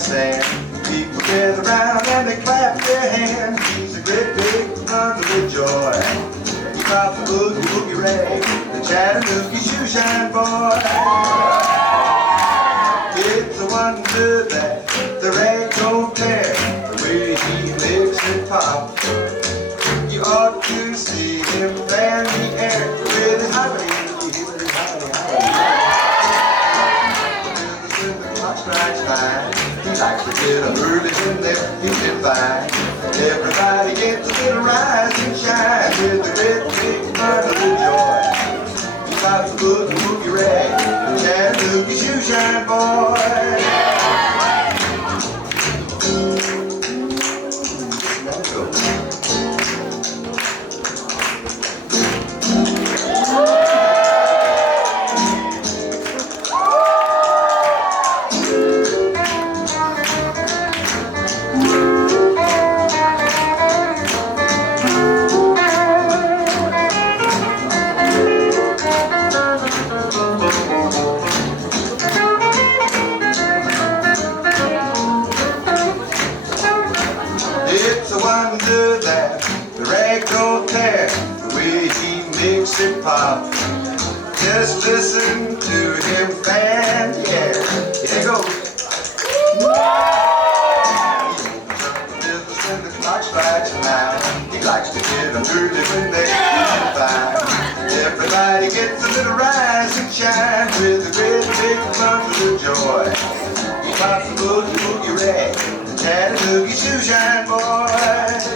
stand. People gather around and they clap their hands. He's a great big bundle of joy. He pops the boogie woogie rag, the Chattanooga shoe shine boy. It's a wonder that the rag don't tear, the way he makes it pop. You ought to see him fan the air with his high. He likes to get up early in there, he can find. Everybody gets a little rise and shine with a great big bundle of joy. He pops the boogie woogie rag, the Chattanooga shoe shine boy. It's a wonder that the rag don't tear, the way he makes it pop. Just listen to him fan the air. Here goes. He opens up the business when the clock strikes 9. He likes to get them early when they fine. Everybody gets a little rise and shine with a great big bundle of joy. He pops the boogie woogie rag, the Chattanooga shoe shine boy.